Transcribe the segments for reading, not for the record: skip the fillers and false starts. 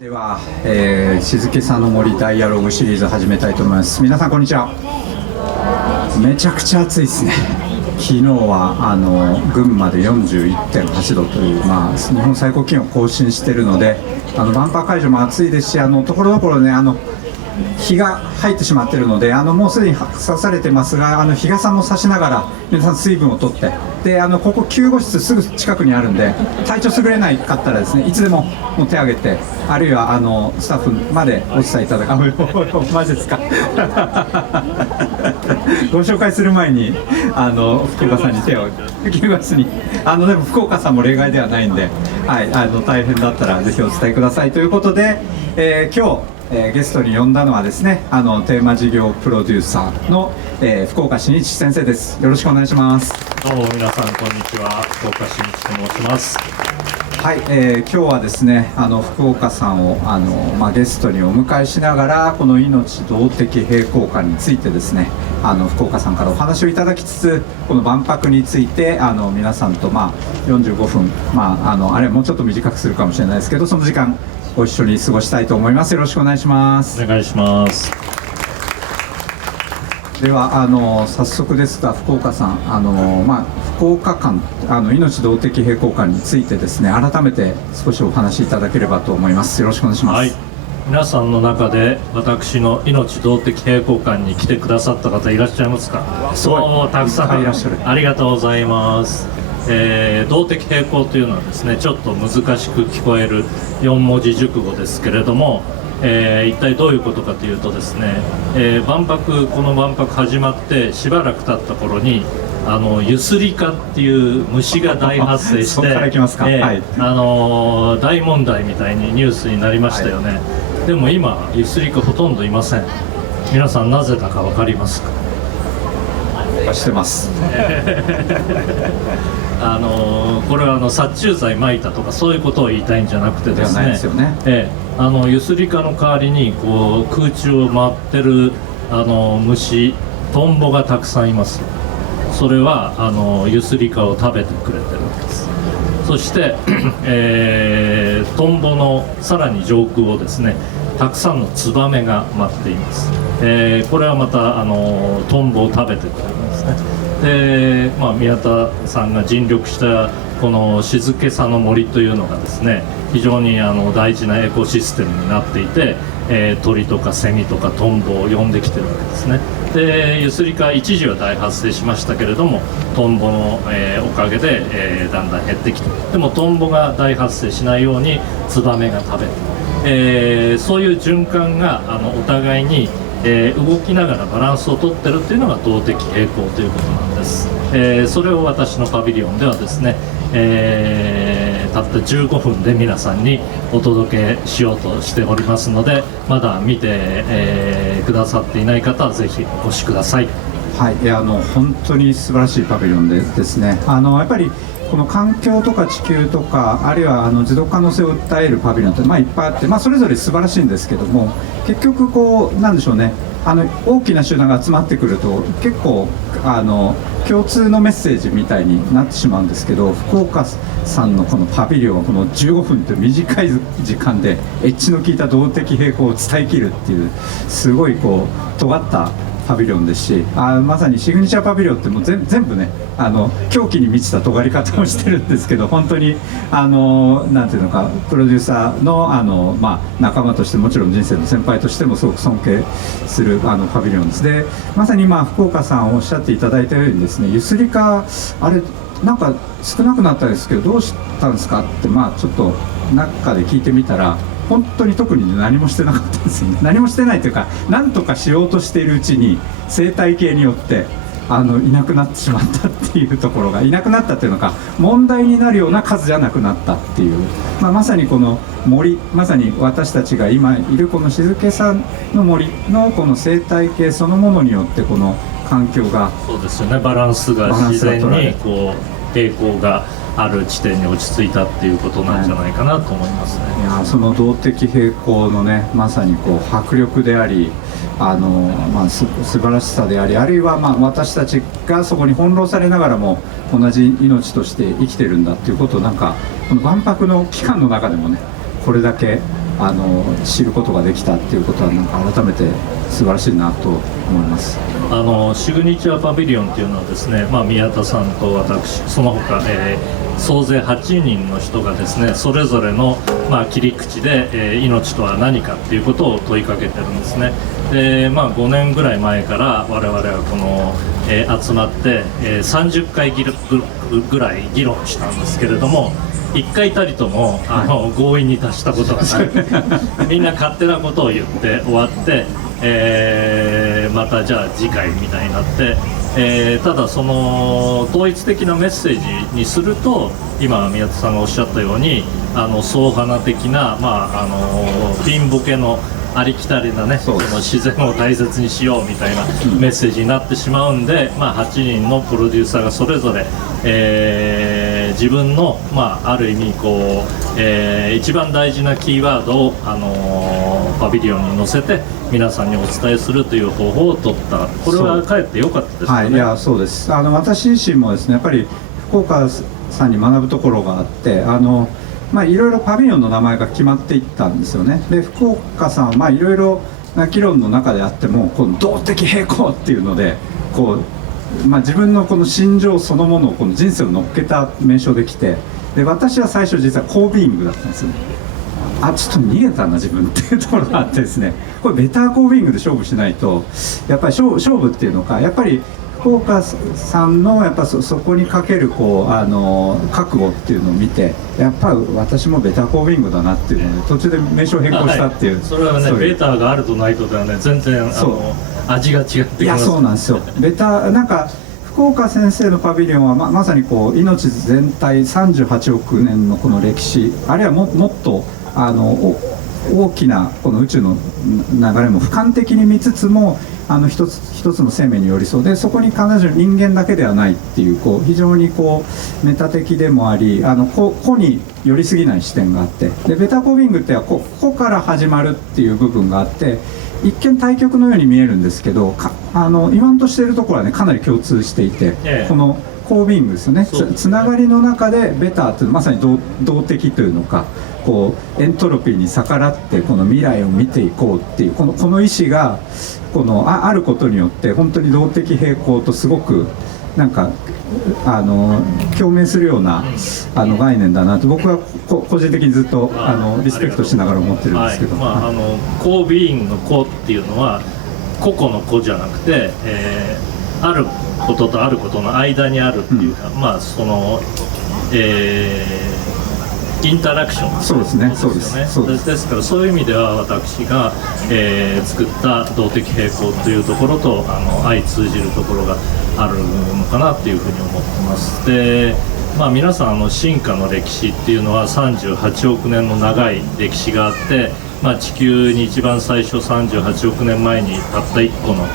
では、静けさの森ダイアログシリーズ始めたいと思います。皆さんこんにちは。めちゃくちゃ暑いですね。昨日は群馬で 41.8 度という、日本最高気温を更新しているので、万博会場も暑いですし、ところどころね日が入ってしまっているので、もうすでに刺されてますが、日傘も差しながら皆さん水分をとって、でここ救護室すぐ近くにあるんで、体調優れないかったらですね、いつでももう手を挙げて、あるいはスタッフまでお伝えいただく。マジですか。ご紹介する前に福岡さんに手を救護室にでも福岡さんも例外ではないんで、はい、大変だったらぜひお伝えくださいということで、今日ゲストに呼んだのはですね、テーマ事業プロデューサーの、福岡伸一先生です。よろしくお願いします。どうも皆さんこんにちは、福岡伸一と申します。はい、今日はですね福岡さんをゲストにお迎えしながら、この命動的平衡感についてですね福岡さんからお話をいただきつつ、この万博について皆さんと45分、あれもうちょっと短くするかもしれないですけど、その時間ご一緒に過ごしたいと思います。よろしくお願いします。お願いします。では早速ですが、福岡さん福岡間命動的平衡感についてですね、改めて少しお話しいただければと思います。よろしくお願いします。はい、皆さんの中で私の命動的平衡感に来てくださった方いらっしゃいますか？そうたくさんいらっしゃる。ありがとうございます。動的平衡というのはですね、ちょっと難しく聞こえる4文字熟語ですけれども、一体どういうことかというとですね、この万博始まってしばらく経った頃にユスリカっていう虫が大発生して大問題みたいにニュースになりましたよね、はい、でも今ユスリカほとんどいません。皆さんなぜだか分かりますか？してますこれは殺虫剤撒いたとかそういうことを言いたいんじゃなくてですね、ユスリカの代わりにこう空中を回ってる虫、トンボがたくさんいます。それはユスリカを食べてくれてるわけです。そして、トンボのさらに上空をですね、たくさんのツバメが舞っています。これはまたトンボを食べてくれるんですね。で、宮田さんが尽力したこの静けさの森というのがですね、非常に大事なエコシステムになっていて、鳥とかセミとかトンボを呼んできてるわけですね。でユスリカ一時は大発生しましたけれども、トンボの、おかげで、だんだん減ってきて、でもトンボが大発生しないようにツバメが食べて、そういう循環がお互いに動きながらバランスをとってるっていうのが動的平衡ということなんです。それを私のパビリオンではですね、たった15分で皆さんにお届けしようとしておりますので、まだ見て、くださっていない方はぜひお越しください。はい、本当に素晴らしいパビリオンでですね、やっぱりこの環境とか地球とか、あるいは持続可能性を訴えるパビリオンっていっぱいあって、それぞれ素晴らしいんですけども、結局なんでしょうね、大きな集団が集まってくると結構共通のメッセージみたいになってしまうんですけど、福岡さんのこのパビリオンはこの15分という短い時間でエッジの効いた動的平衡を伝えきるっていう、すごい尖ったパビリオンですし、まさにシグニチャーパビリオンってもう全部ね狂気に満ちた尖り方をしてるんですけど、本当になんていうのか、プロデューサーの仲間としてもちろん人生の先輩としてもすごく尊敬するパビリオンです。でまさに今福岡さんおっしゃっていただいたようにですね、ユスリカあれなんか少なくなったんですけどどうしたんですかってちょっと中で聞いてみたら、本当に特に何もしてなかったんですよね。何もしてないというか、何とかしようとしているうちに生態系によっていなくなってしまったっていうところが、いなくなったっていうのか、問題になるような数じゃなくなったっていう、まさにこの森、まさに私たちが今いるこの静けさの森のこの生態系そのものによって、この環境がそうですよね、バランスが自然に平衡がある地点に落ち着いたっていうことなんじゃないかなと思いますね。いや、その動的平衡のね、まさに迫力であり、素晴らしさであり、あるいは私たちがそこに翻弄されながらも同じ命として生きてるんだっていうことを、この万博の期間の中でもね、これだけ知ることができたっていうことはなんか改めて素晴らしいなと思います。シグニチャーパビリオンっていうのはですね、宮田さんと私その他、総勢8人の人がですねそれぞれの、切り口で、命とは何かっていうことを問いかけてるんですね。で、5年ぐらい前から我々はこの、集まって、30回ぐらい議論したんですけれども、1回たりとも合意に達したことがないみんな勝手なことを言って終わって、またじゃあ次回みたいになって、ただその統一的なメッセージにすると今宮田さんがおっしゃったように総花的な、ピンボケのありきたりなね、その自然を大切にしようみたいなメッセージになってしまうんで、8人のプロデューサーがそれぞれ、自分の、ある意味こう、一番大事なキーワードを、パビリオンに載せて皆さんにお伝えするという方法を取った。これはかえって良かったですかね。いやそうです。私自身もですねやっぱり福岡さんに学ぶところがあっていろいろパビリオンの名前が決まっていったんですよね。で福岡さんはいろいろな議論の中であってもこの動的平衡っていうのでこう、自分のこの心情そのものをこの人生を乗っけた名称できて、で私は最初実はコービーイングだったんですよね。ちょっと逃げたな自分っていうところがあってですね、これベターコービーイングで勝負しないとやっぱり勝負っていうのかやっぱり福岡さんのやっぱそこにかけるこう覚悟っていうのを見てやっぱり私もベターコービングだなっていうので途中で名称変更したっていう、それはねベターがあるとないとではね全然味が違ってきます。いやそうなんですよ。ベタなんか福岡先生のパビリオンはまさにこう命全体38億年のこの歴史あるいはもっと大きなこの宇宙の流れも俯瞰的に見つつも一つの生命に寄り添うでそこに必ず人間だけではないっていう非常にメタ的でもあり個に寄りすぎない視点があって、でベタコービングっては個から始まるっていう部分があって一見対極のように見えるんですけど言わんとしているところはねかなり共通していて、このコービングですよね。つながりの中でベターってまさに動的というのかエントロピーに逆らってこの未来を見ていこうっていうこの意思があることによって本当に動的平衡とすごくなんか共鳴するような概念だなと僕は個人的にずっとリスペクトしながら思ってるんですけど、コービーンのコっていうのは個々の個じゃなくて、あることとあることの間にあるっていうか、そのインタラクションですね。そうですですからそういう意味では私が、作った動的平衡というところと相通じるところがあるのかなっていうふうに思ってます。で、皆さん進化の歴史っていうのは38億年の長い歴史があって、地球に一番最初38億年前にたった1個の、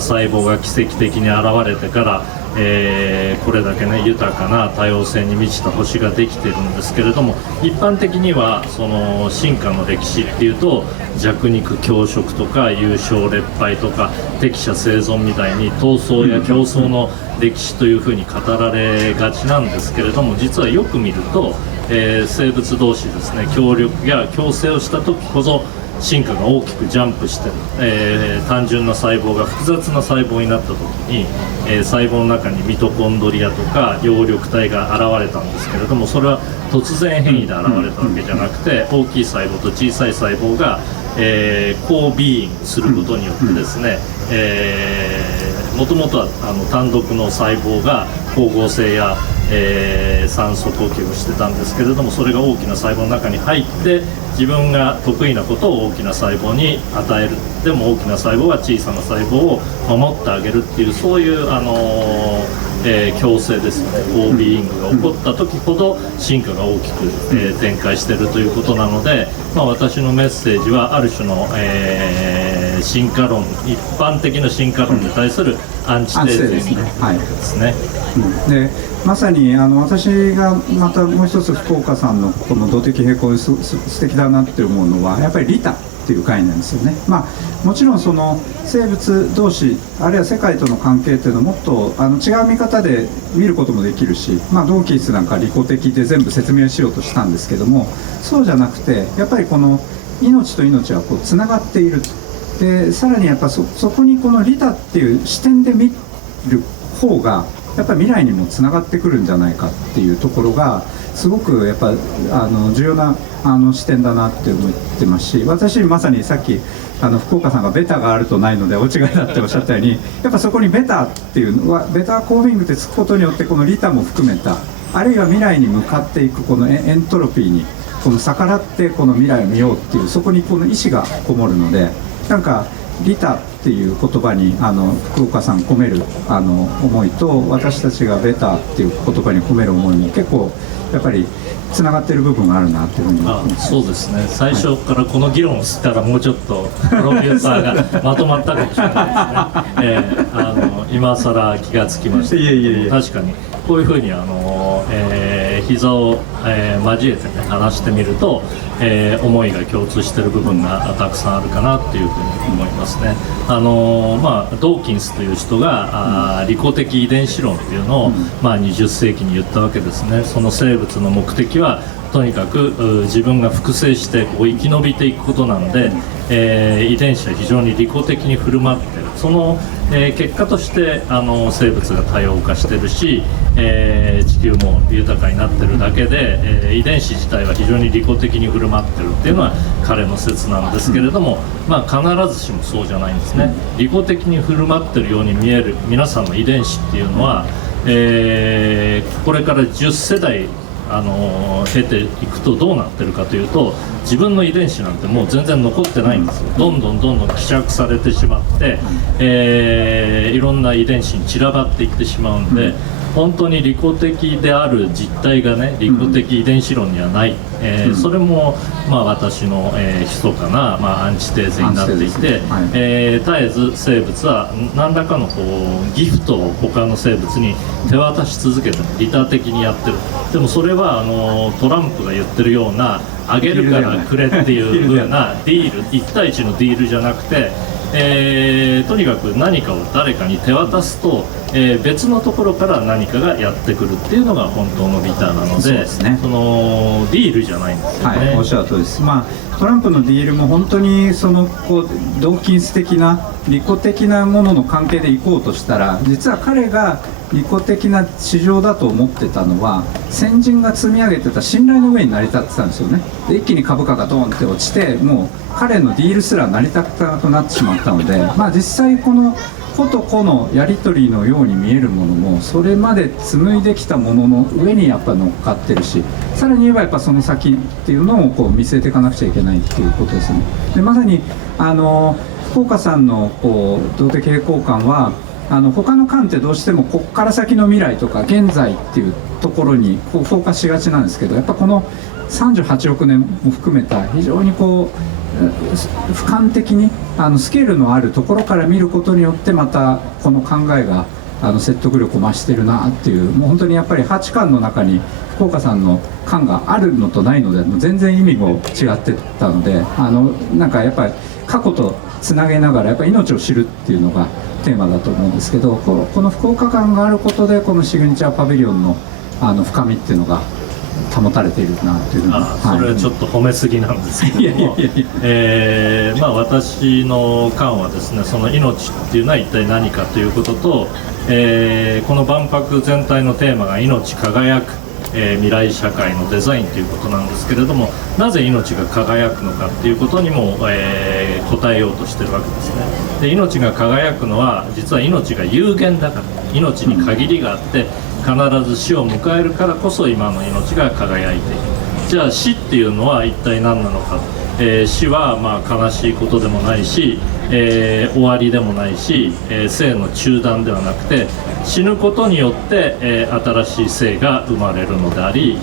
細胞が奇跡的に現れてからこれだけね豊かな多様性に満ちた星ができてるんですけれども、一般的にはその進化の歴史っていうと弱肉強食とか優勝劣敗とか適者生存みたいに闘争や競争の歴史というふうに語られがちなんですけれども、実はよく見ると、生物同士ですね協力や共生をした時こそ進化が大きくジャンプして、単純な細胞が複雑な細胞になった時に、細胞の中にミトコンドリアとか葉緑体が現れたんですけれども、それは突然変異で現れたわけじゃなくて大きい細胞と小さい細胞が、コービーイングすることによってですね、もともとは単独の細胞が光合成や酸素呼吸をしてたんですけれども、それが大きな細胞の中に入って自分が得意なことを大きな細胞に与える。でも大きな細胞は小さな細胞を守ってあげるっていうそういう共生ですよね。コービーイングが起こった時ほど進化が大きく、展開しているということなので、私のメッセージはある種の、進化論、一般的な進化論に対するアンチテーゼですね。でまさに私がまたもう一つ福岡さんのこの動的平衡素敵だなって思うのはやっぱり利他っていう概念ですよね。もちろんその生物同士あるいは世界との関係っていうのをもっと違う見方で見ることもできるし、ドーキースなんか利己的で全部説明しようとしたんですけども、そうじゃなくてやっぱりこの命と命はこうつながっている。でさらにやっぱそこにこの利他っていう視点で見る方がやっぱり未来にもつながってくるんじゃないかっていうところがすごくやっぱ重要な視点だなって思ってますし、私まさにさっき福岡さんがベタがあるとないので大違いだっておっしゃったように、やっぱそこにベタっていうのはベターコーミングってつくことによってこの利他も含めた、あるいは未来に向かっていくこのエントロピーにこの逆らってこの未来を見ようっていう、そこにこの意志がこもるので、なんか利他っていう言葉に福岡さん込める思いと、私たちがベタっていう言葉に込める思いも結構やっぱりつながっている部分があるなというふうに思います。そうですね、最初からこの議論をしたらもうちょっとプロデューサーがまとまったかもしれないですね。今更気がつきましたけど、確かにこういうふうに膝を、交えてね話してみると、思いが共通している部分がたくさんあるかなというふうに思いますね。ドーキンスという人が、利己的遺伝子論というのを、20世紀に言ったわけですね。その生物の目的はとにかく自分が複製してこう生き延びていくことなので、遺伝子は非常に利己的に振る舞っている。その、結果として生物が多様化しているし、地球も豊かになっているだけで、遺伝子自体は非常に利己的に振る舞っているっていうのは彼の説なんですけれども、必ずしもそうじゃないんですね。利己的に振る舞っているように見える皆さんの遺伝子っていうのは、これから10世代経ていくとどうなってるかというと、自分の遺伝子なんてもう全然残ってないんですよ。どんどん希釈されてしまって、いろんな遺伝子に散らばっていってしまうんで、本当に利己的である実態がね、利己的遺伝子論にはない、それも私の、密かな、アンチテーゼになっていて、絶えず生物は何らかのこうギフトを他の生物に手渡し続けて利他的にやってる。でもそれはトランプが言ってるようなあげるからくれっていう風なディール、1対1のディールじゃなくて、とにかく何かを誰かに手渡すと、別のところから何かがやってくるっていうのが本当の利他なので、そのディールじゃないんですよね。おっしゃる通りです。トランプのディールも本当にこうドーキンス的な利己的なものの関係でいこうとしたら、実は彼が利己的な市場だと思ってたのは、先人が積み上げてた信頼の上に成り立ってたんですよね。で一気に株価がドーンって落ちて、もう彼のディールすら成り立たなくなってしまったので、実際この個と個のやり取りのように見えるものも、それまで紡いできたものの上にやっぱ乗っかってるし、さらに言えばやっぱその先っていうのをこう見据えていかなくちゃいけないっていうことですね。でまさに福岡さんのこう動的平衡感は、他の観ってどうしてもここから先の未来とか現在っていうところにこうフォーカスしがちなんですけど、やっぱこの38億年も含めた非常にこう俯瞰的にスケールのあるところから見ることによって、またこの考えが説得力を増してるなっていう、もう本当にやっぱり8巻の中に福岡さんの巻があるのとないのでもう全然意味も違ってたので、なんかやっぱり過去とつなげながらやっぱり命を知るっていうのがテーマだと思うんですけど、この福岡感があることでこのシグニチャーパビリオンの深みっていうのが保たれているなというふうに。それはちょっと褒めすぎなんですけども、私の観はですね、その命っていうのは一体何かということと、この万博全体のテーマが命輝く、未来社会のデザインということなんですけれども、なぜ命が輝くのかっていうことにも、答えようとしてるわけですね。で命が輝くのは実は命が有限だから、命に限りがあって必ず死を迎えるからこそ今の命が輝いている。じゃあ死っていうのは一体何なのか。死は悲しいことでもないし、終わりでもないし、生の中断ではなくて、死ぬことによって、新しい生が生まれるのであり、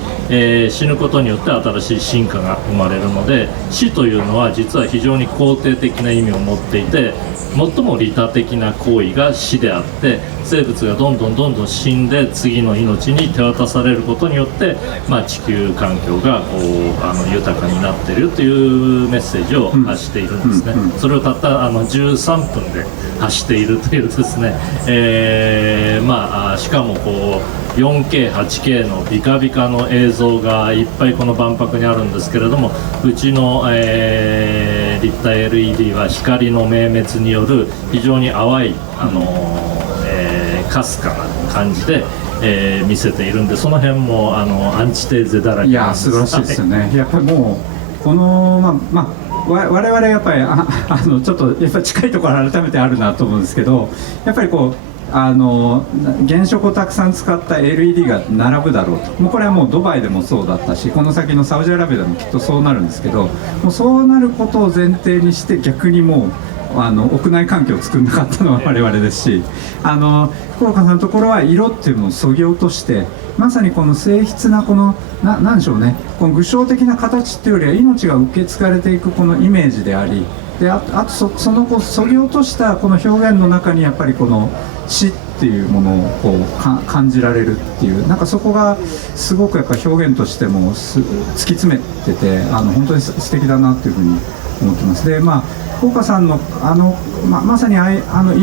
死ぬことによって新しい進化が生まれるので、死というのは実は非常に肯定的な意味を持っていて、最も利他的な行為が死であって、生物がどんどん死んで次の命に手渡されることによって、地球環境がこう豊かになっているというメッセージを発しているんですね。それをたった13分で走っているというですね、しかもこう 4K、8K のビカビカの映像がいっぱいこの万博にあるんですけれども、うちの、立体 LED は光の明滅による非常に淡いかすかな感じで、見せているんで、その辺もアンチテーゼだらけいなんです。や素晴らしいですよね、やっぱりもうこの我々やっぱりちょっとやっぱり近いところ改めてあるなと思うんですけど、やっぱりこう原色をたくさん使った LED が並ぶだろうと、もうこれはもうドバイでもそうだったし、この先のサウジアラビアでもきっとそうなるんですけど、もうそうなることを前提にして逆にもう屋内環境を作んなかったのは我々ですし、福岡さんのところは色っていうのをそぎ落として、まさにこの静筆なこのなんでしょうね、この具象的な形っていうよりは命が受け継がれていくこのイメージであり、であとそのそぎ落としたこの表現の中にやっぱりこの死っていうものをこう感じられるっていう、なんかそこがすごくやっぱ表現としても突き詰めてて本当に素敵だなっていうふうに思ってます。で福岡さんのまさに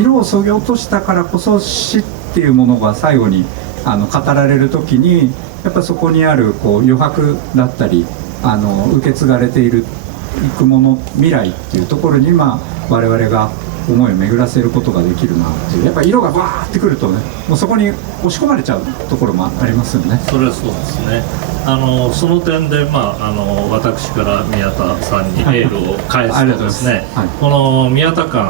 色をそぎ落としたからこそ死っていうものが最後に語られる時に、やっぱそこにあるこう余白だったり受け継がれていくもの、未来っていうところに我々が思いを巡らせることができるなっていう、やっぱ色がバーってくるとね、もうそこに押し込まれちゃうところもありますよね。それはそうですね。その点で、私から宮田さんにエールを返すとですね、この宮田館、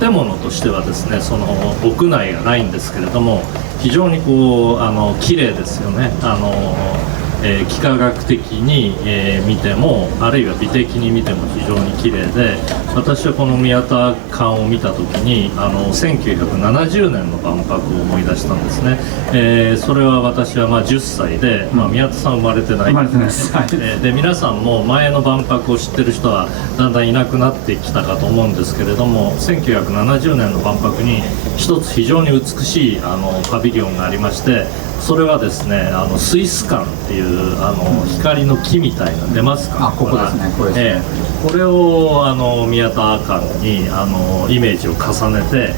建物としてはですね、その屋内がないんですけれども、非常にこう綺麗ですよね。幾何学的に、見ても、あるいは美的に見ても非常に綺麗で、私はこの宮田館を見た時に1970年の万博を思い出したんですね。それは私は10歳で、宮田さん生まれてないです、で皆さんも前の万博を知ってる人はだんだんいなくなってきたかと思うんですけれども、1970年の万博に一つ非常に美しいパビリオンがありまして、それはですねスイス館っていう光の木みたいな出ますか、ここですね、これですね、これを宮田館にイメージを重ねて、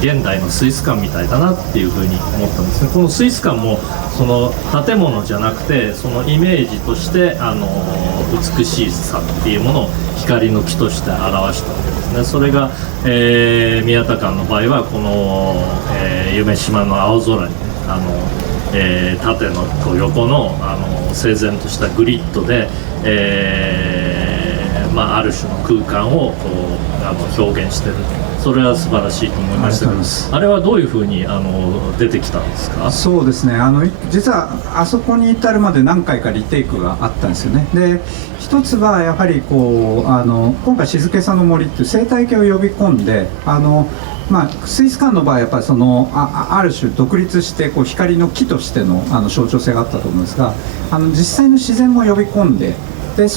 現代のスイス館みたいだなっていうふうに思ったんですね。このスイス館もその建物じゃなくて、そのイメージとして美しさっていうものを光の木として表したわけですね。それが、宮田館の場合はこの、夢洲の青空に縦のと横の整然としたグリッドで、ある種の空間をこう表現している、それは素晴らしいと思いましたけど、あれはどういうふうに出てきたんですか？そうですね、実はあそこに至るまで何回かリテイクがあったんですよね。で一つはやはりこう今回静けさの森っていう生態系を呼び込んでスイス館の場合やっぱりある種独立してこう光の木としての象徴性があったと思うんですが、実際の自然も呼び込んで、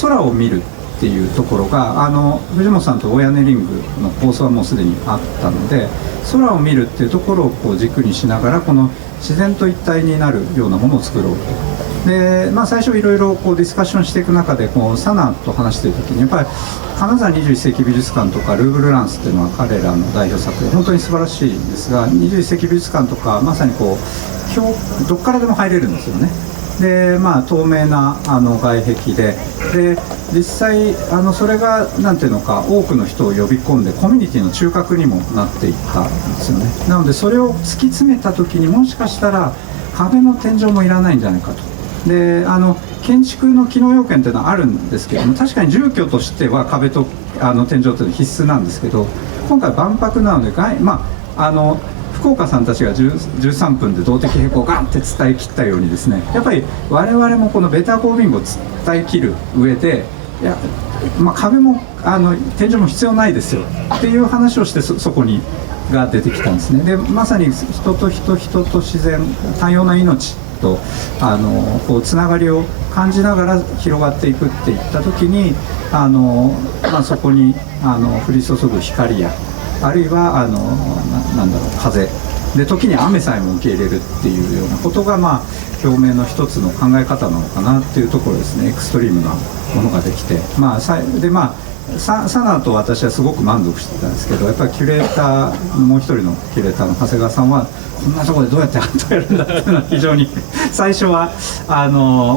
空を見るっていうところが藤本さんと大屋根リングの構想はもうすでにあったので、空を見るっていうところをこう軸にしながらこの自然と一体になるようなものを作ろうと。で最初いろいろこうディスカッションしていく中でサナと話している時にやっぱり金沢21世紀美術館とかルーブルランスっていうのは彼らの代表作で本当に素晴らしいんですが、21世紀美術館とかまさにこうどっからでも入れるんですよね。で透明な外壁で実際それがなんていうのか多くの人を呼び込んでコミュニティの中核にもなっていったんですよね。なのでそれを突き詰めた時にもしかしたら壁も天井もいらないんじゃないかと。で建築の機能要件っていうのはあるんですけども、確かに住居としては壁と天井っていうのは必須なんですけど、今回万博なので福岡さんたちが13分で動的平衡をガンって伝え切ったようにですね、やっぱり我々もこのベターコービングを伝え切る上で壁も天井も必要ないですよっていう話をしてそこにが出てきたんですね。でまさに人と人と自然多様な命とこうつながりを感じながら広がっていくっていった時にそこに降り注ぐ光やあるいは風で時に雨さえも受け入れるっていうようなことが表明の一つの考え方なのかなっていうところですね。エクストリームなものができてサナと私はすごく満足してたんですけど、やっぱりキュレーターもう一人のキュレーターの長谷川さんはこんなところでどうやってアートやるんだっていうのは非常に最初は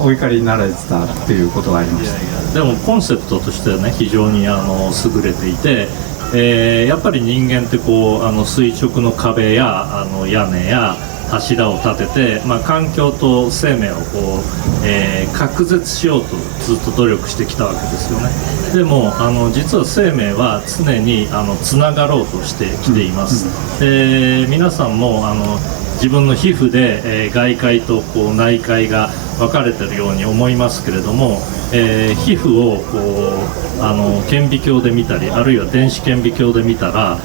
お怒りになられてたっていうことがありました。でもコンセプトとしてはね非常に優れていて、やっぱり人間ってこう垂直の壁や屋根や柱を立てて、環境と生命をこう、隔絶しようとずっと努力してきたわけですよね。でも実は生命は常につながろうとしてきています。で皆さんも自分の皮膚で、外界とこう内界が分かれてるように思いますけれども、皮膚をこう顕微鏡で見たりあるいは電子顕微鏡で見たら、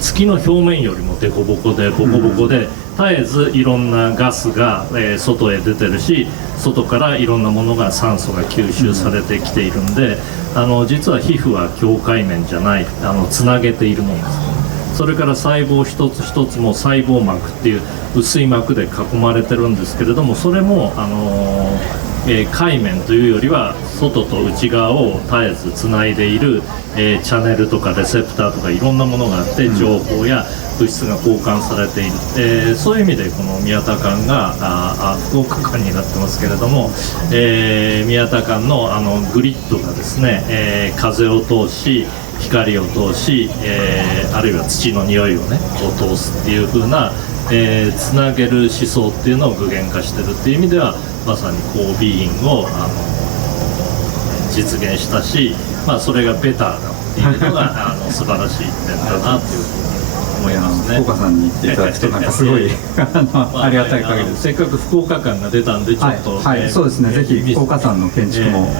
月の表面よりも凸凹でボコボコで、絶えずいろんなガスが、外へ出てるし、外からいろんなものが酸素が吸収されてきているんで、実は皮膚は境界面じゃない、つなげているものです。それから細胞一つ一つも細胞膜っていう薄い膜で囲まれてるんですけれども、それも界面というよりは外と内側を絶えずつないでいる、チャネルとかレセプターとかいろんなものがあって情報や物質が交換されている、そういう意味でこの宮田館が福岡館になってますけれども、宮田館のグリッドがですね、風を通し光を通し、あるいは土の匂いをね通すっていう風な、つなげる思想っていうのを具現化してるっていう意味ではまさにこうビーイングを実現したし、それがベターだっていうのが素晴らしい点だなというふうに思いますね。福岡さんに言っていただくとなんかすごいありがたい限りです。せっかく福岡館が出たんでちょっと、そうですね、ぜひ福岡さんの建築も、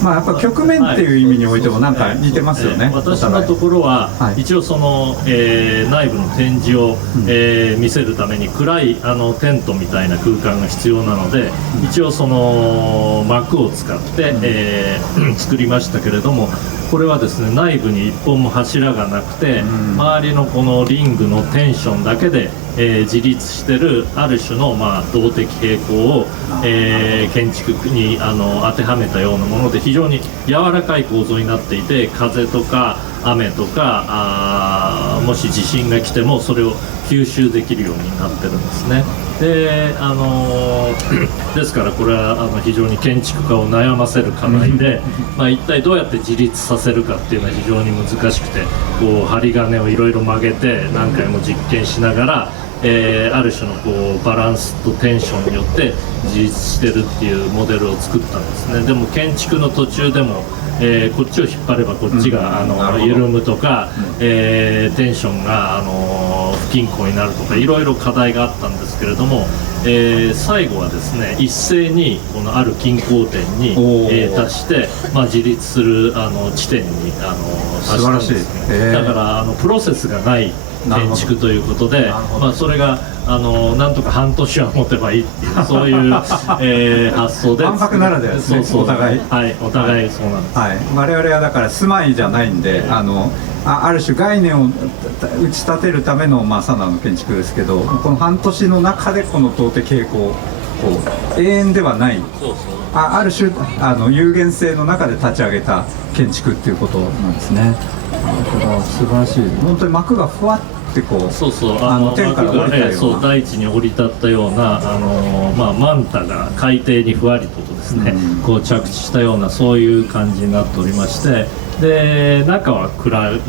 やっぱ局面っていう意味においてもなんか似てますよね。私のところは、一応その、内部の展示を、見せるために暗いテントみたいな空間が必要なので、一応その幕を使って、作りましたけれども、これはですね内部に一本も柱がなくて、周りのこのリングのテンションだけで、自立してるある種の動的平衡を、建築に当てはめたようなもので非常に柔らかい構造になっていて、風とか雨とかもし地震が来てもそれを吸収できるようになってるんですね。でですからこれは非常に建築家を悩ませる課題で一体どうやって自立させるかっていうのは非常に難しくて、こう針金をいろいろ曲げて何回も実験しながら、ある種のこうバランスとテンションによって自立してるっていうモデルを作ったんですね。でも建築の途中でもこっちを引っ張ればこっちが緩むとか、テンションが不均衡になるとかいろいろ課題があったんですけれども、最後はですね一斉にこのある均衡点に、達して、自立する地点に達したんですね。だからプロセスがない建築ということで、それがなんとか半年は持てばいいっていうそういう、発想で万博ならではですね。お互いお互いそうなんです。我々はだから住まいじゃないんで、ある種概念を打ち立てるためのサナの建築ですけど、この半年の中でこの動的平衡永遠ではない、ある種有限性の中で立ち上げた建築っていうことなんですね。素晴らしい。本当に幕がふわってこう、天から降りたような、大地に降り立ったようなマンタが海底にふわりとですね、こう着地したようなそういう感じになっておりまして、で中は暗い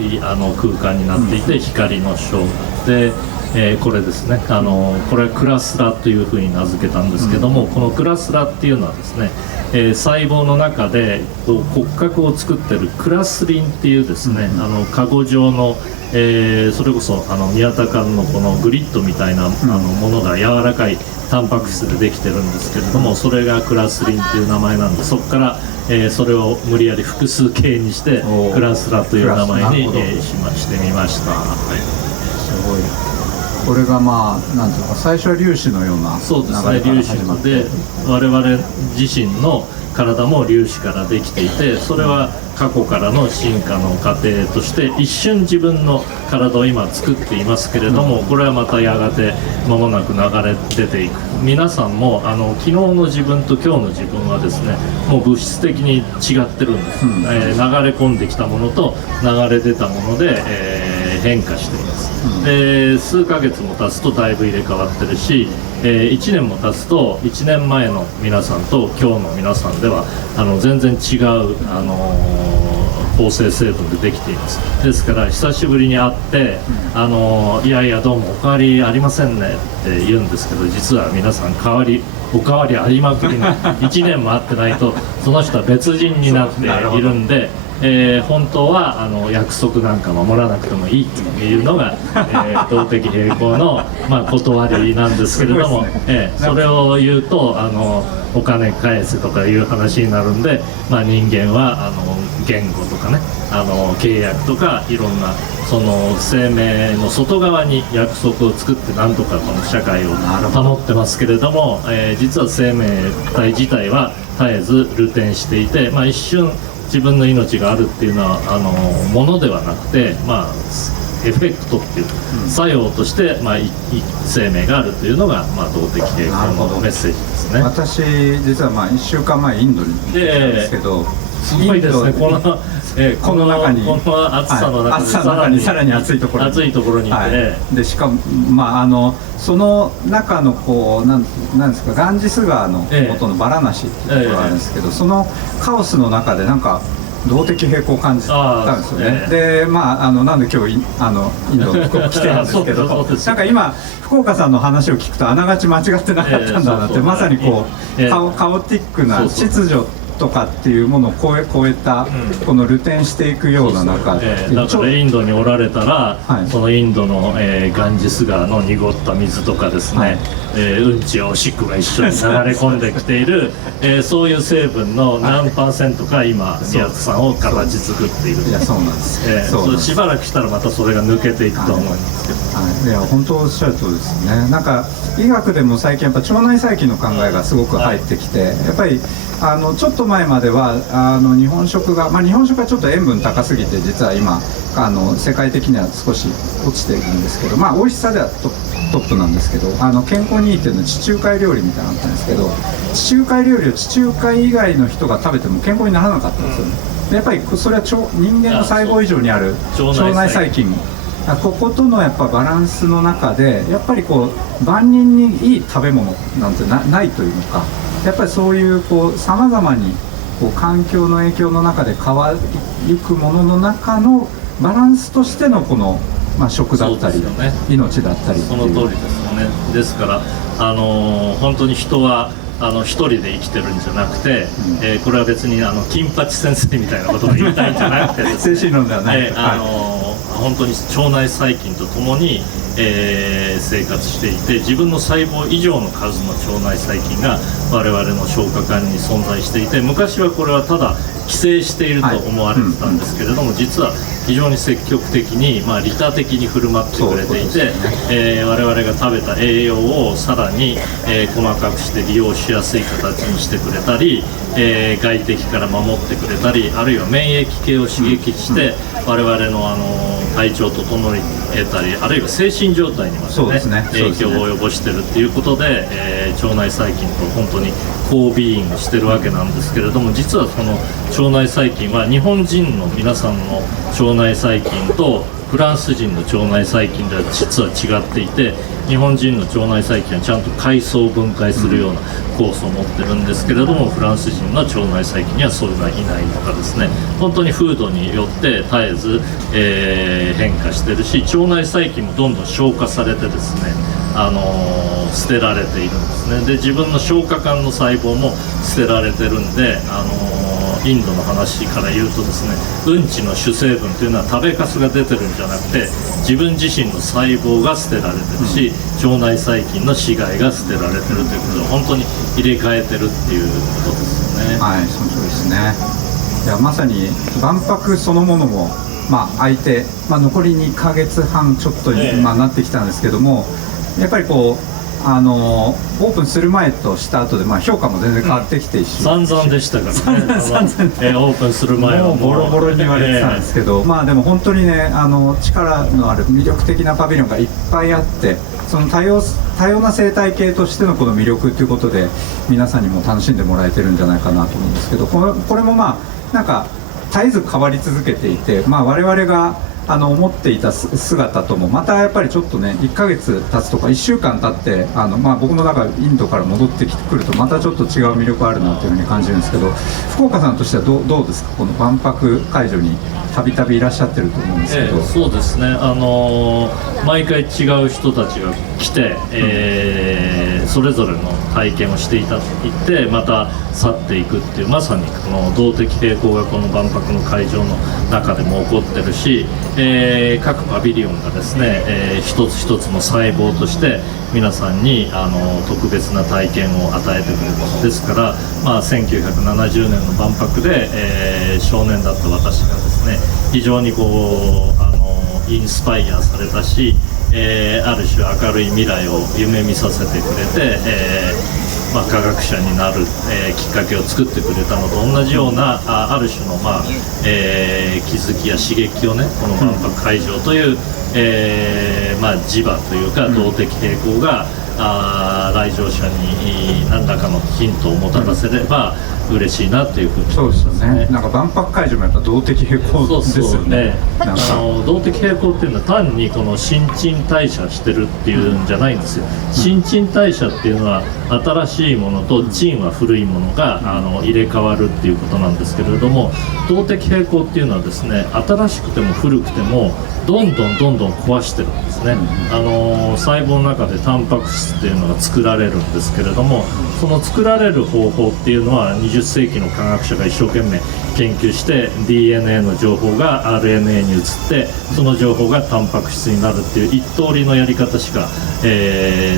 空間になっていて、光のショーで、これですねこれはクラスラというふうに名付けたんですけども、このクラスラっていうのはですね、細胞の中でこう骨格を作ってるクラスリンっていうですね、カゴ状の、それこそ宮田館のこのグリッドみたいなものが柔らかいタンパク質でできてるんですけれども、それがクラスリンっていう名前なんで、そこから、それを無理やり複数形にしてクラスラという名前に、してみました。すごい。これがなんていうか最初は粒子のような流れから始まって、で我々自身の体も粒子からできていて、それは過去からの進化の過程として一瞬自分の体を今作っていますけれども、これはまたやがて間もなく流れ出ていく。皆さんも昨日の自分と今日の自分はですね、もう物質的に違ってるんです、流れ込んできたものと流れ出たもので、変化しています、で数ヶ月も経つとだいぶ入れ替わってるし、1年も経つと1年前の皆さんと今日の皆さんでは全然違う、構成成分でできています。ですから久しぶりに会って、いやいやどうもお変わりありませんねって言うんですけど、実は皆さんお変わりありまくりの1年も会ってないとその人は別人になっているんで、本当は約束なんか守らなくてもいいというのが、動的平衡の、断りなんですけれども、それを言うとお金返せとかいう話になるんで、人間は言語とかね、契約とかいろんなその生命の外側に約束を作ってなんとかこの社会を保ってますけれども、実は生命体自体は絶えず流転していて、一瞬自分の命があるっていうのはものではなくて、エフェクトっていう作用として、生命があるというのが、動的平衡のメッセージですね。私実は1週間前インドに行ったんですけど、すごいですね、この中に、この暑さの中に、さらに暑いところにいて、でしかもその中のなんですか、ガンジス川の元のバラナシっていうところがあるんですけど、そのカオスの中でなんか動的平衡を感じたんですよね。でなんで今日インドに来てるんですけどなんか今福岡さんの話を聞くとあながち間違ってなかったんだなって、まさにこうカオティックな秩序とかっていうものを超えた、この流転していくような中で、だからインドにおられたら、そのインドの、ガンジス川の濁った水とかですね、うんちやおしっこが一緒に流れ込んできている、そういう成分の何%か今宮津さんを形作っている。いやそうなんです、しばらくしたらまたそれが抜けていくと思いますけど、いや本当おっしゃる通りですね。なんか医学でも最近やっぱ腸内細菌の考えがすごく入ってきて、やっぱりちょっと前までは日本食が、日本食はちょっと塩分高すぎて実は今世界的には少し落ちているんですけど、美味しさではトップなんですけど、健康にいいっていうのは地中海料理みたいなのあったんですけど、地中海料理を地中海以外の人が食べても健康にならなかったんですよね。でやっぱりそれは人間の細胞以上にある腸内細菌、こことのやっぱバランスの中でやっぱり万人にいい食べ物なんてないというのか、やっぱりそういうさまざまに環境の影響の中で変わりゆくものの中のバランスとしてのこの、食だったり、命だったりその通りですよね。ですから本当に人は一人で生きてるんじゃなくて、これは別に金八先生みたいなことを言いたいんじゃなくてですね、精神論ではない、本当に腸内細菌とともに、生活していて、自分の細胞以上の数の腸内細菌が我々の消化管に存在していて、昔はこれはただ寄生していると思われてたんですけれども、実は非常に積極的に、利他的に振る舞ってくれていて、我々が食べた栄養をさらに、細かくして利用しやすい形にしてくれたり、外敵から守ってくれたり、あるいは免疫系を刺激して、我々の体調を整えたり、あるいは精神状態にまでね、影響を及ぼしているということで、腸内細菌と本当にコービーイングしてるわけなんですけれども、実はその腸内細菌は日本人の皆さんの腸内細菌とフランス人の腸内細菌では実は違っていて、日本人の腸内細菌はちゃんと階層分解するような酵素を持ってるんですけれども、フランス人の腸内細菌にはそういうのはいないとかですね、本当に風土によって絶えず、変化してるし、腸内細菌もどんどん消化されてですね、捨てられているんですね。で自分の消化管の細胞も捨てられてるんで、インドの話から言うとですね、うんちの主成分というのは食べかすが出てるんじゃなくて、自分自身の細胞が捨てられてるし、腸内細菌の死骸が捨てられてるということで、本当に入れ替えてるっていうことですよね。はい、その通りですね。いやまさに万博そのものも空いて、残り2ヶ月半ちょっとに、なってきたんですけども、やっぱりオープンする前とした後で、評価も全然変わってきて散々でしたからねオープンする前はもうボロボロに言われてたんですけど、でも本当にね力のある魅力的なパビリオンがいっぱいあって、その多様な生態系としてのこの魅力ということで皆さんにも楽しんでもらえてるんじゃないかなと思うんですけど、これもなんか絶えず変わり続けていて、我々が思っていた姿ともまたやっぱりちょっとね1ヶ月経つとか1週間経って僕もだからインドから戻ってくるとまたちょっと違う魅力あるなというふうに感じるんですけど、福岡さんとしてはどうですか、この万博会場にたびたびいらっしゃってると思うんですけど。そうですね、毎回違う人たちが来て、それぞれの体験をしていってまた去っていくっていう、まさにこの動的平衡がこの万博の会場の中でも起こってるし、各パビリオンがですね、一つ一つの細胞として皆さんに特別な体験を与えてくれるものですから、1970年の万博で、少年だった私がですね非常にインスパイアされたし、ある種明るい未来を夢見させてくれて、科学者になる、きっかけを作ってくれたのと同じようなある種の、気づきや刺激をねこの万博会場という、磁場というか動的平衡が来場者に何らかのヒントをもたらせれば嬉しいなというふうにそうですよね。なんか万博会場もやっぱ動的平衡ですよね。動的平衡っていうのは単にこの新陳代謝してるっていうんじゃないんですよ。新陳代謝っていうのは新しいものと陳は古いものが入れ替わるっていうことなんですけれども、動的平衡っていうのはですね新しくても古くてもどんどん壊してるんですね。細胞の中でタンパク質っていうのが作られるんですけれども、その作られる方法っていうのは20世紀の科学者が一生懸命研究して DNA の情報が RNA に移ってその情報がタンパク質になるっていう一通りのやり方しか、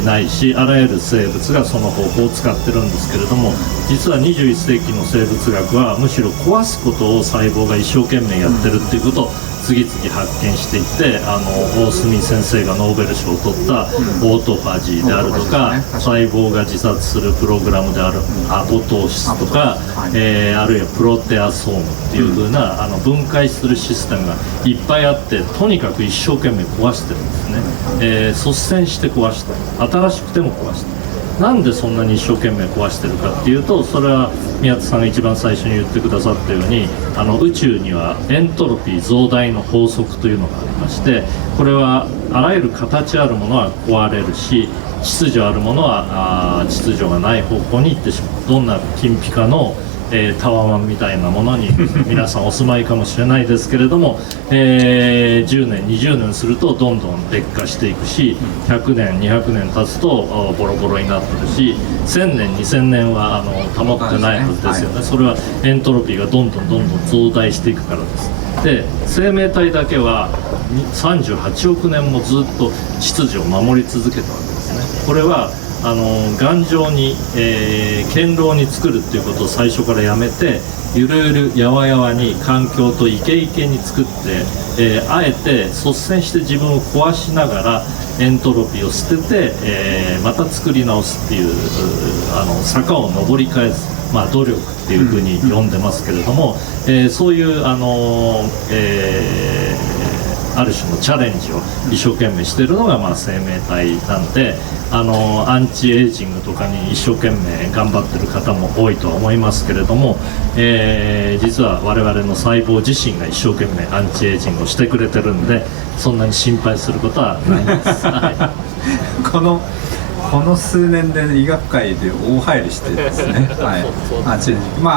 ないし、あらゆる生物がその方法を使ってるんですけれども、実は21世紀の生物学はむしろ壊すことを細胞が一生懸命やってるっていうことを次々発見していって、大隅先生がノーベル賞を取ったオートファジーであるとか、細胞が自殺するプログラムであるアポトーシスとか、あるいはプロテアソームっていう風な分解するシステムがいっぱいあって、とにかく一生懸命壊してるんですね。率先して壊してる、新しくても壊してる。なんでそんなに一生懸命壊してるかっていうと、それは宮田さんが一番最初に言ってくださったように宇宙にはエントロピー増大の法則というのがありまして、これはあらゆる形あるものは壊れるし、秩序あるものは秩序がない方向に行ってしまう。どんな金ピカのタワマンみたいなものに皆さんお住まいかもしれないですけれども、10年20年するとどんどん劣化していくし、100年200年経つとボロボロになってるし、1000年2000年は保ってないはずですよね。それはエントロピーがどんどん増大していくからです。で、生命体だけは38億年もずっと秩序を守り続けたわけですね。これは頑丈に、堅牢に作るっていうことを最初からやめて、ゆるゆるやわやわに環境とイケイケに作って、あえて率先して自分を壊しながらエントロピーを捨てて、また作り直すっていう坂を登り返す、努力っていうふうに呼んでますけれども、そういうある種のチャレンジを一生懸命しているのが生命体なんで、アンチエイジングとかに一生懸命頑張ってる方も多いとは思いますけれども、実は我々の細胞自身が一生懸命アンチエイジングをしてくれてるんで、そんなに心配することはないです、はい、この数年で医学界で大入りしてですね、はい、アンチエイジング、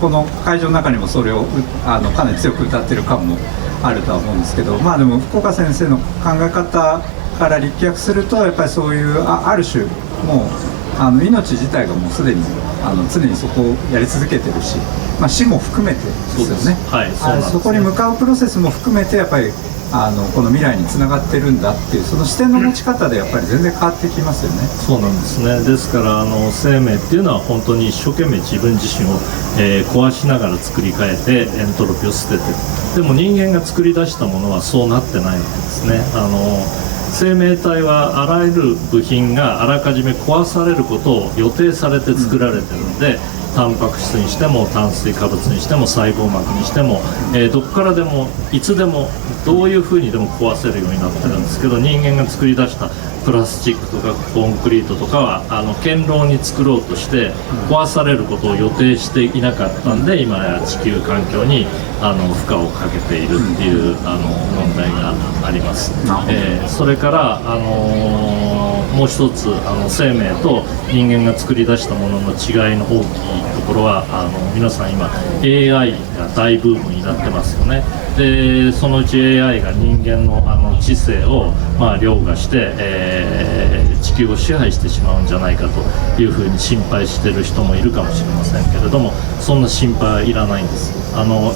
この会場の中にもそれをかなり強く歌ってる感もあるとは思うんですけど、でも福岡先生の考え方から立脚すると、やっぱりそういうある種もう命自体がもうすでに常にそこをやり続けてるし、死も含めてですよね。はい、そうなんですね。そこに向かうプロセスも含めてやっぱりこの未来につながってるんだっていう、その視点の持ち方でやっぱり全然変わってきますよね。そうなんですね。ですから生命っていうのは本当に一生懸命自分自身を、壊しながら作り変えてエントロピーを捨ててる。でも人間が作り出したものはそうなってないわけですね。生命体はあらゆる部品があらかじめ壊されることを予定されて作られてるので、タンパク質にしても炭水化物にしても細胞膜にしても、どこからでもいつでもどういうふうにでも壊せるようになってるんですけど、人間が作り出したプラスチックとかコンクリートとかは堅牢に作ろうとして壊されることを予定していなかったんで、今や地球環境に負荷をかけているっていう問題があります。それからもう一つ生命と人間が作り出したものの違いの大きいところは皆さん今 AI が大ブームになってますよね。でそのうち AI が人間の知性を凌駕して、地球を支配してしまうんじゃないかというふうに心配している人もいるかもしれませんけれども、そんな心配はいらないんです。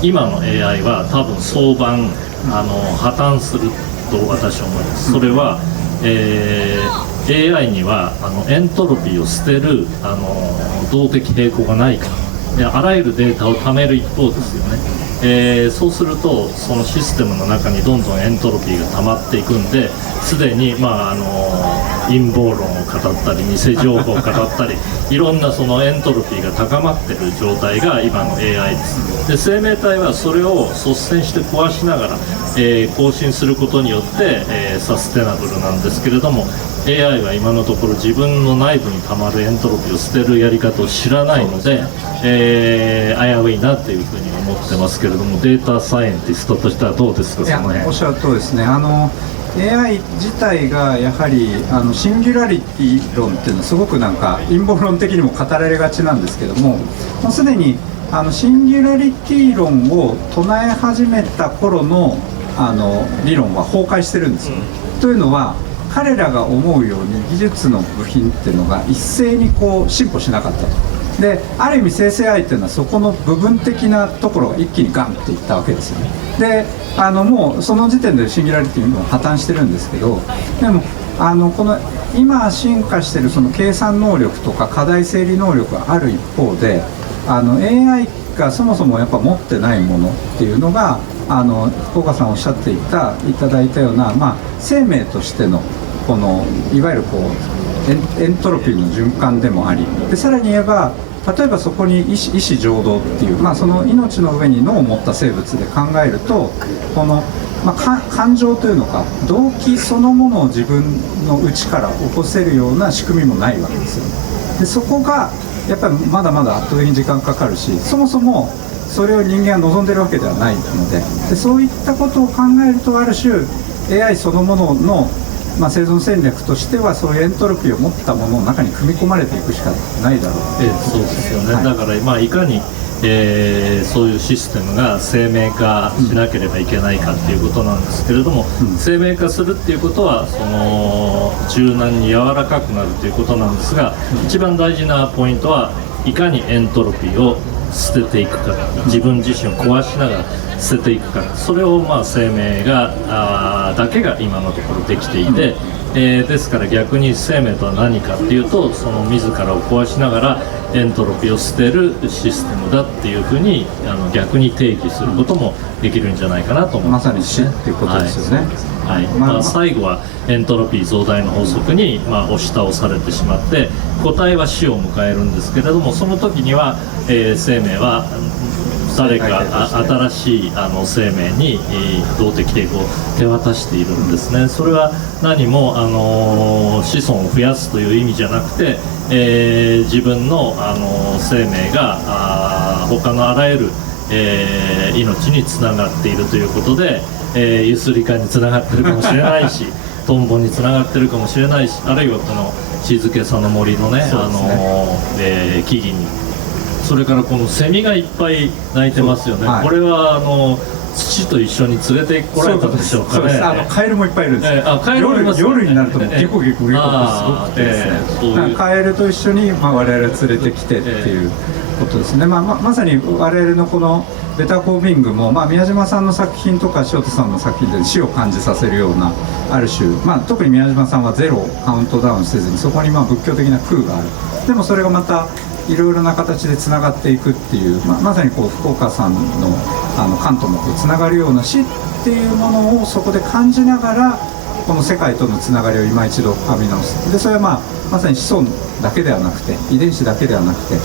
今の AI は多分早晩破綻すると私は思います。それは、AI にはエントロピーを捨てる動的平衡がないからで、あらゆるデータを貯める一方ですよね。そうするとそのシステムの中にどんどんエントロピーが溜まっていくんで、すでに陰謀論を語ったり偽情報を語ったりいろんなそのエントロピーが高まっている状態が今の AI です。で生命体はそれを率先して壊しながら、更新することによって、サステナブルなんですけれども、 AI は今のところ自分の内部にたまるエントロピーを捨てるやり方を知らないので、危ういなというふうに思ってますけれども、データサイエンティストとしてはどうですか？その辺。おっしゃる通りですね。AI 自体がやはりシンギュラリティ論っていうのはすごくなんか陰謀論的にも語られがちなんですけども、もうすでにシンギュラリティ論を唱え始めた頃の理論は崩壊してるんですよ、というのは彼らが思うように技術の部品っていうのが一斉にこう進歩しなかったと。である意味生成 AI っていうのはそこの部分的なところが一気にガンっていったわけですよね。でもうその時点でシンギュラリティも破綻してるんですけど、でもこの今進化してるその計算能力とか課題整理能力がある一方でAI がそもそもやっぱ持ってないものっていうのが福岡さんおっしゃっていただいたような、生命としてのこのいわゆるこうエントロピーの循環でもあり、でさらに言えば例えばそこに意思情動っていう、その命の上に脳を持った生物で考えるとこの、感情というのか動機そのものを自分の内から起こせるような仕組みもないわけですよ。でそこがやっぱりまだまだ圧倒的に時間かかるし、そもそもそれを人間は望んでるわけではないので、そういったことを考えるとある種 AI そのものの、生存戦略としてはそういうエントロピーを持ったものの中に組み込まれていくしかないだろう。そうですよね、だからいかに、そういうシステムが生命化しなければいけないかっていうことなんですけれども、生命化するっていうことはその柔軟に柔らかくなるということなんですが、一番大事なポイントはいかにエントロピーを捨てていくか、自分自身を壊しながら捨てていくか、それを生命がだけが今のところできていて、ですから逆に生命とは何かっていうと、その自らを壊しながらエントロピーを捨てるシステムだっていうふうに逆に定義することもできるんじゃないかなと思います、ね。まさに死っていうことですよね。最後はエントロピー増大の法則に押し倒されてしまって答えは死を迎えるんですけれども、その時には、生命は誰か新しい生命に動的平衡を手渡しているんですね。それは何も子孫を増やすという意味じゃなくて、自分の生命が他のあらゆる命につながっているということで、ユスリカにつながってるかもしれないしトンボにつながってるかもしれないし、あるいはこの静けさの森のね、木々に、それからこのセミがいっぱい鳴いてますよね、これは土と一緒に連れてこられたんでしょうかね。カエルもいっぱいいるんですよ、カエルもいますよね。夜になるとゲコゲコゲコがすごくてですね、カエルと一緒に我々が連れてきてっていうことですね。まさに我々のこのベタコービングも、宮島さんの作品とか塩田さんの作品で死を感じさせるようなある種、特に宮島さんはゼロをカウントダウンせずにそこに仏教的な空がある。でもそれがまたいろいろな形でつながっていくっていう、まさにこう福岡さんのカントもつながるような死っていうものをそこで感じながら、この世界とのつながりを今一度編み直す。でそれはまさに子孫だけではなくて、遺伝子だけではなくて、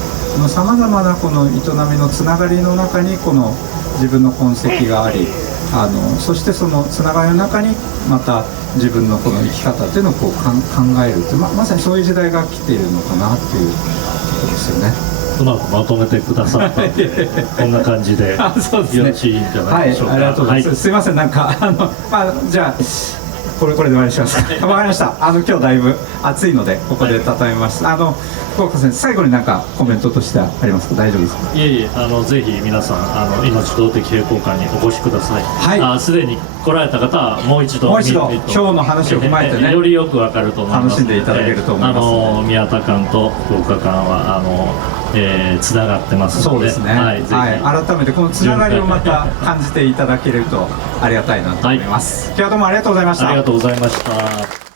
さまざまなこの営みのつながりの中にこの自分の痕跡があり、そしてそのつながりの中にまた自分のこの生き方っていうのをこう考えるって、まさにそういう時代が来ているのかなっていうことですよね。うまくまとめてくださったんでこんな感じでそうですね、よろしいんじゃないでしょうか。はい、ありがとうございます。すいません、なんかじゃあこれで終わりにしますか。わかりました。今日だいぶ暑いのでここで畳みます。福岡先生、最後になんかコメントとしてはありますか。大丈夫ですか。いえいえ、ぜひ皆さん命動的平衡館にお越しください。はい。すでに来られた方はもう一度今日の話を踏まえてね、よりよくわかると思います。楽しんでいただけると思います。宮田館と福岡館はつながってますので、そうですね。はい。改めてこのつながりをまた感じていただけるとありがたいなと思います。今日はどうもありがとうございました。ありがとうございました。